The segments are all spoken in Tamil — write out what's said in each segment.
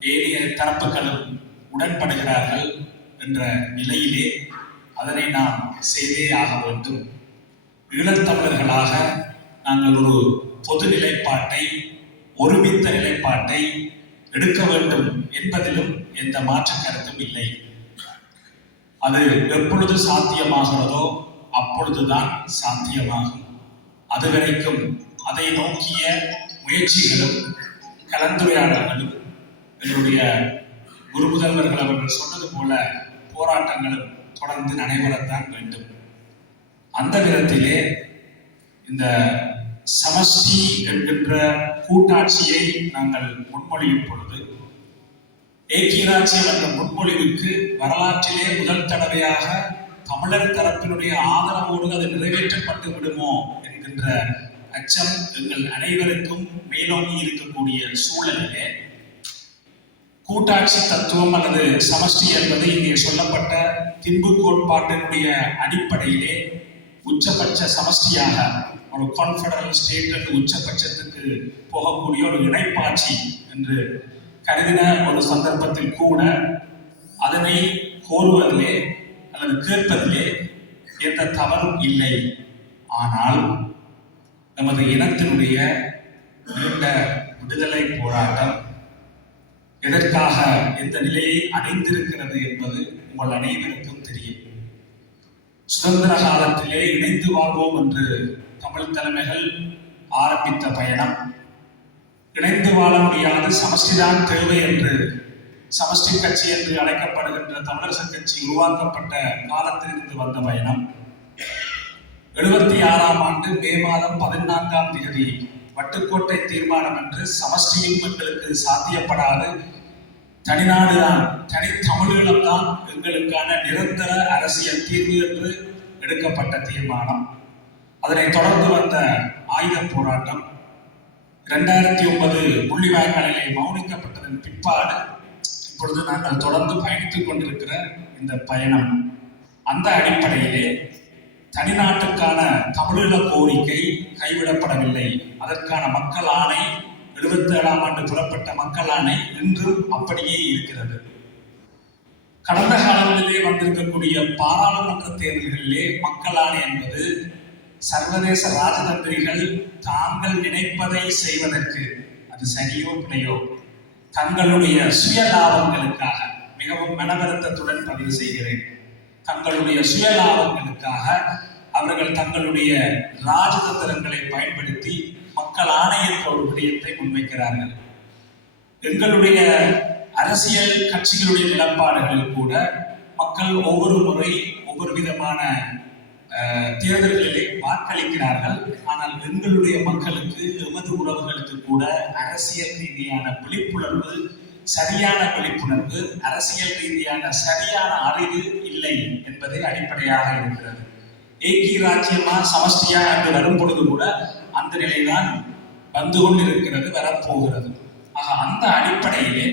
ஏனைய தரப்புகளும் உடன்படுகிறார்கள் என்ற நிலையிலே அதனை நாம் செய்தே ஆக வேண்டும். ஈழத்தமிழர்களாக நாங்கள் ஒரு பொது நிலைப்பாட்டை, ஒருமித்த நிலைப்பாட்டை எடுக்க வேண்டும் என்பதிலும் எந்த மாற்று கருத்தும் இல்லை. அது எப்பொழுது சாத்தியமாகிறதோ அப்பொழுதுதான் சாத்தியமாகும். அதுவரைக்கும் அதை நோக்கிய முயற்சிகளும் கலந்துரையாடல்களும் என்னுடைய குரு முதல்வர்கள் அவர்கள் சொன்னது போல போராட்டங்களும் தொடர்ந்து நடைபெறத்தான் வேண்டும். அந்த விதத்திலே இந்த சமஷ்டி என்கின்ற கூட்டாட்சியை நாங்கள் முன்மொழியும் பொழுது ஏக்கியராட்சியம் என்ற முன்மொழிவுக்கு வரலாற்றிலே முதல் தடவையாக தமிழர் தரப்பினுடைய ஆதரவோடு அது நிறைவேற்றப்பட்டு விடுமோ என்கின்ற அச்சம் எங்கள் அனைவருக்கும் மேலோங்கி இருக்கக்கூடிய சூழலிலே கூட்டாட்சி தத்துவம் அல்லது சமஷ்டி என்பது இங்கே சொல்லப்பட்ட திம்பு கோட்பாட்டினுடைய அடிப்படையிலே உச்சபட்ச சமஷ்டியாக ஒரு கான்ஃபெடரல் ஸ்டேட் என்று உச்சபட்சத்துக்கு போகக்கூடிய ஒரு இணைப்பாட்சி என்று கருதின ஒரு சந்தர்ப்பத்தில் கூட அதனை கோருவதிலே அல்லது கேட்பதிலே எந்த தவறும் இல்லை. ஆனால் நமது இனத்தினுடைய நீண்ட விடுதலை போராட்டம் எதற்காக எந்த நிலையை அடைந்திருக்கிறது என்பது உங்கள் அனைவருக்கும் தெரியும். சுதந்திர காலத்திலே இணைந்து வாழ்வோம் என்று தமிழ் தலைமைகள் ஆரம்பித்த பயணம், இணைந்து வாழ முடியாத சமஷ்டிதான் தேவை என்று சமஷ்டி கட்சி என்று அழைக்கப்படுகின்ற தமிழரசு கட்சி உருவாக்கப்பட்ட காலத்திலிருந்து வந்த பயணம், 76ஆம் ஆண்டு மே மாதம் 14ஆம் தேதி வட்டுக்கோட்டை தீர்மானம் என்று சமஷ்டியும் எங்களுக்கு சாத்தியப்படாது, தனிநாடுதான், தனி தமிழீழம்தான் எங்களுக்கான நிரந்தர அரசியல் தீர்வு என்று எடுக்கப்பட்ட தீர்மானம். அதனை தொடர்ந்து வந்த ஆயுத போராட்டம் 2009 முள்ளிவாய்க்காலிலே மௌனிக்கப்பட்டதன் பிற்பாடு இப்பொழுது நாங்கள் தொடர்ந்து பயணித்துக் கொண்டிருக்கிற இந்த பயணம், அந்த அடிப்படையிலே தனிநாட்டுக்கான தமிழீழ கோரிக்கை கைவிடப்படவில்லை. அதற்கான மக்கள் ஆணை 77ஆம் ஆண்டு புறப்பட்ட மக்கள் ஆணை இன்றும் அப்படியே இருக்கிறது. கடந்த காலங்களிலே வந்திருக்கக்கூடிய பாராளுமன்ற தேர்தல்களிலே மக்கள் ஆணை என்பது சர்வதேச ராஜதந்திரிகள் தாங்கள் நினைப்பதை செய்வதற்கு, அது சரியோ பிழையோ, தங்களுடைய சுய லாபங்களுக்காக, மிகவும் மனவருத்தத்துடன் பதிவு செய்கிறேன், தங்களுடைய சுய லாபங்களுக்காக அவர்கள் தங்களுடைய ராஜதந்திரங்களை பயன்படுத்தி மக்கள் ஆணை என்ற ஒரு விடயத்தை முன்வைக்கிறார்கள். எங்களுடைய அரசியல் கட்சிகளுடைய நிலப்பாடுகளில் கூட மக்கள் ஒவ்வொரு முறை ஒவ்வொரு விதமான தேர்தல்களிலே வாக்களிக்கிறார்கள். ஆனால் எங்களுடைய மக்களுக்கு, எமது உறவுகளுக்கு கூட அரசியல் ரீதியான விழிப்புணர்வு, சரியான விழிப்புணர்வு, அரசியல் ரீதியான சரியான அறிவு இல்லை என்பதை அடிப்படையாக இருக்கிறது. ஏக்கிய ராஜ்யமா சமஷ்டியா என்று வரும் பொழுது கூட அந்த நிலைதான் வந்து கொண்டிருக்கிறது, வரப்போகிறது. ஆக அந்த அடிப்படையிலே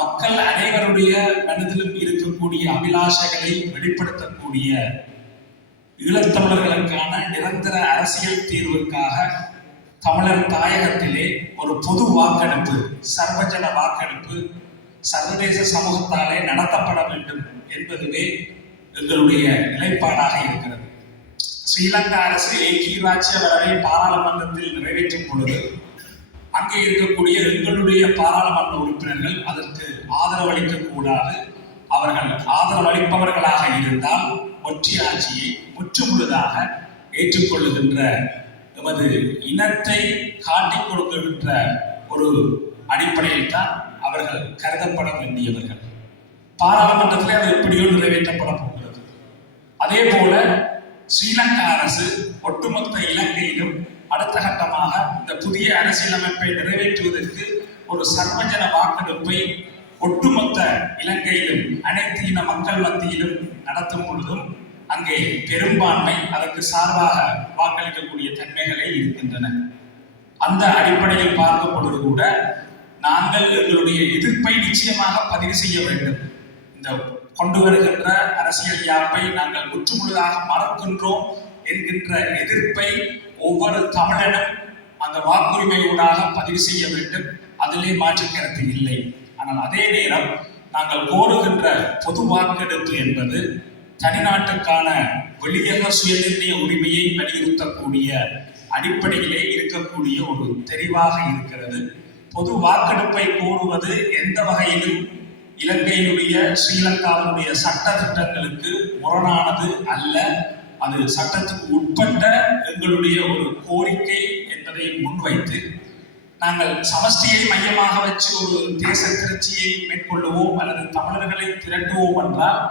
மக்கள் அனைவருடைய மனதிலும் இருக்கக்கூடிய அபிலாஷைகளை வெளிப்படுத்தக்கூடிய ஈழத்தமிழர்களுக்கான நிரந்தர அரசியல் தீர்வுக்காக தமிழர் தாயகத்திலே ஒரு பொது வாக்கெடுப்பு, சர்வஜன வாக்கெடுப்பு சர்வதேச சமூகத்தாலே நடத்தப்பட வேண்டும் என்பதுவே எங்களுடைய நிலைப்பாடாக இருக்கிறது. ஸ்ரீலங்கா அரசு ஏக்கிய ராஜ்ய வரவை பாராளுமன்றத்தில் நிறைவேற்றும் பொழுது அங்கே இருக்கக்கூடிய எங்களுடைய பாராளுமன்ற உறுப்பினர்கள் அதற்கு ஆதரவளிக்க கூடாது. அவர்கள் ஆதரவளிப்பவர்களாக இருந்தால் ஒற்றையாட்சியை முற்றுமுழுதாக ஏற்றுக்கொள்ளுகின்ற, எமது இனத்தை காட்டிக் கொடுக்கின்ற ஒரு அடிப்படையில் தான் அவர்கள் கருதப்பட வேண்டியவர்கள். பாராளுமன்றத்திலே அது எப்படியோ நிறைவேற்றப்பட போகிறது. அதே போல ஸ்ரீலங்கா அரசு ஒட்டுமொத்த இலங்கையிலும் அடுத்த கட்டமாக இந்த புதிய அரசியலமைப்பை நிறைவேற்றுவதற்கு ஒரு சர்வஜன வாக்கெடுப்பை ஒட்டுமொத்த இலங்கையிலும் அனைத்து இன மக்கள் மத்தியிலும் நடத்தும் பொழுதும் அங்கே பெரும்பான்மை அதற்கு சார்பாக வாக்களிக்கக்கூடிய தன்மைகளே இருக்கின்றன. அந்த அடிப்படையில் பார்க்கும் பொழுது கூட நாங்கள் எங்களுடைய எதிர்ப்பை நிச்சயமாக பதிவு செய்ய வேண்டும். இந்த கொண்டு வருகின்ற அரசியல் யாப்பை நாங்கள் முற்றுமுழுதாக மறக்கின்றோம் என்கின்ற எதிர்ப்பை ஒவ்வொரு தமிழனும் அந்த வாக்குரிமையூடாக பதிவு செய்ய வேண்டும். அதிலே மாற்று கருத்து இல்லை. ஆனால் அதே நேரம் நாங்கள் கோருகின்ற பொது வாக்கெடுப்பு என்பது தனிநாட்டுக்கான வெளியக சுயநிர்ணய உரிமையை வலியுறுத்தக்கூடிய அடிப்படையிலே இருக்கக்கூடிய ஒரு தெரிவாக இருக்கிறது. பொது வாக்கெடுப்பை கோருவது எந்த வகையிலும் இலங்கையினுடைய ஸ்ரீலங்காவினுடைய சட்ட திட்டங்களுக்கு முரணானது அல்ல. அது சட்டத்துக்கு உட்பட்ட எங்களுடைய ஒரு கோரிக்கை என்பதை முன்வைத்து நாங்கள் சமஷ்டியை மையமாக வச்சு ஒரு தேச திருச்சியை மேற்கொள்ளுவோம் அல்லது தமிழர்களை திரட்டுவோம் என்றால்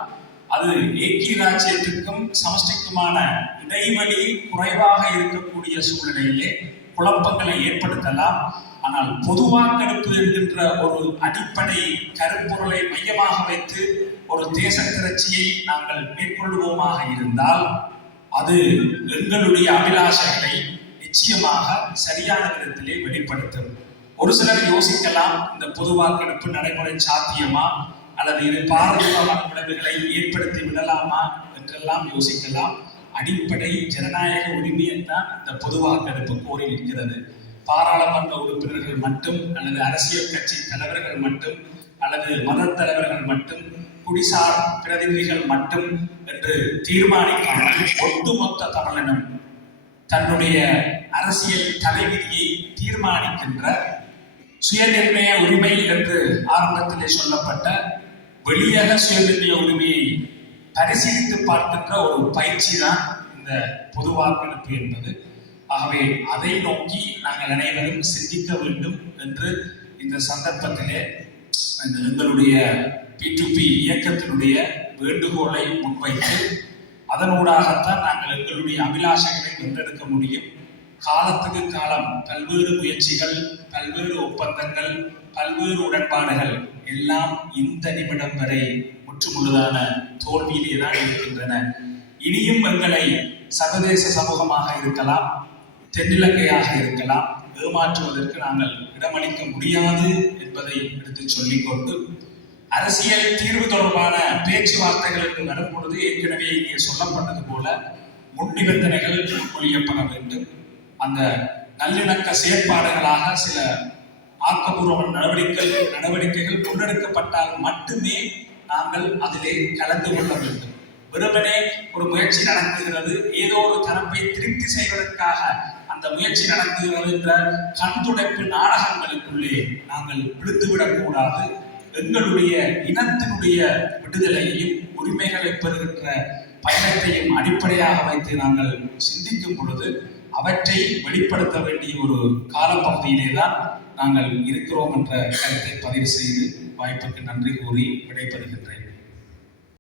அது ஏக்கிய ராஜ்யத்திற்கும் சமஷ்டிக்குமான இடைவெளி குறைவாக இருக்கக்கூடிய சூழ்நிலையிலே குழப்பங்களை ஏற்படுத்தலாம். ஆனால் பொது வாக்கெடுப்பு என்கின்ற ஒரு அடிப்படை கருப்பொருளை மையமாக வைத்து ஒரு தேச திரட்சியை நாங்கள் மேற்கொள்வோமாக இருந்தால் அது எங்களுடைய அபிலாஷைகளை நிச்சயமாக சரியான விதத்திலே வெளிப்படுத்தும். ஒரு சிலர் யோசிக்கலாம், இந்த பொது வாக்கெடுப்பு நடைமுறை சாத்தியமா அல்லது இது பாரதூரமான விளைவுகளை ஏற்படுத்தி விடலாமா என்றெல்லாம் யோசிக்கலாம். அடிப்படை ஜனநாயக உரிமையை தான் இந்த பொது வாக்கெடுப்பு கோரி நிற்கிறது. பாராளுமன்ற உறுப்பினர்கள் மட்டும் அல்லது அரசியல் கட்சி தலைவர்கள் மட்டும் அல்லது மத தலைவர்கள் மட்டும் குடிசார் பிரதிநிதிகள் மட்டும் என்று தீர்மானிக்காமல் ஒட்டுமொத்த தமிழனும் தன்னுடைய அரசியல் தலைவிதியை தீர்மானிக்கின்ற சுயநிர்ணய உரிமை என்று ஆரம்பத்திலே சொல்லப்பட்ட வெளியக சுயநிர்ணய உரிமையை பரிசீலித்து பார்க்கின்ற ஒரு பயிற்சி தான் இந்த பொது வாக்கெடுப்பு என்பது. ஆகவே அதை நோக்கி நாங்கள் அனைவரும் சிந்திக்க வேண்டும் என்று இந்த சந்தர்ப்பத்திலே எங்களுடைய P2P இயக்கத்தினுடைய வேண்டுகோளை முன்வைத்து அதனூடாகத்தான் நாங்கள் எங்களுடைய அபிலாஷைகளை வென்றெடுக்க முடியும். காலத்துக்கு காலம் பல்வேறு முயற்சிகள், பல்வேறு ஒப்பந்தங்கள், பல்வேறு உடன்பாடுகள் எல்லாம் இந்த நிமிடம் வரை முற்றுமுழுதான தோல்வியிலே தான் இருக்கின்றன. இனியும் எங்களை சர்வதேச சமூகமாக இருக்கலாம், தென்னிலங்கையாக இருக்கலாம், ஏமாற்றுவதற்கு நாங்கள் இடமளிக்க முடியாது என்பதை எடுத்து சொல்லிக்கொண்டு அரசியல் தீர்வு தொடர்பான பேச்சுவார்த்தைகள் என்று வரும் பொழுது ஏற்கனவே இங்கே சொல்லப்பட்டது போல முன் நிபந்தனைகள் முன்மொழியப்பட வேண்டும். அந்த நல்லிணக்க செயற்பாடுகளாக சில ஆக்கப்பூர்வ நடவடிக்கைகள் முன்னெடுக்கப்பட்டால் மட்டுமே நாங்கள் அதிலே கலந்து கொள்ள வேண்டும். வெறுமனே ஒரு முயற்சி நடத்துகிறது, ஏதோ ஒரு தரப்பை திருப்தி செய்வதற்காக அந்த முயற்சி நடத்துகிறது என்ற கண்துடைப்பு நாடகங்களுக்குள்ளே நாங்கள் விழுந்துவிடக் கூடாது. எங்களுடைய இனத்தினுடைய விடுதலையையும் உரிமைகளை பெறுகின்ற பயணத்தையும் அடிப்படையாக வைத்து நாங்கள் சிந்திக்கும் பொழுது அவற்றை வெளிப்படுத்த வேண்டிய ஒரு காலப்பகுதியிலே தான் நாங்கள் இருக்கிறோம் என்ற கருத்தை பதிவு செய்து வாய்ப்புக்கு நன்றி கூறி விடைபெறுகின்றேன்.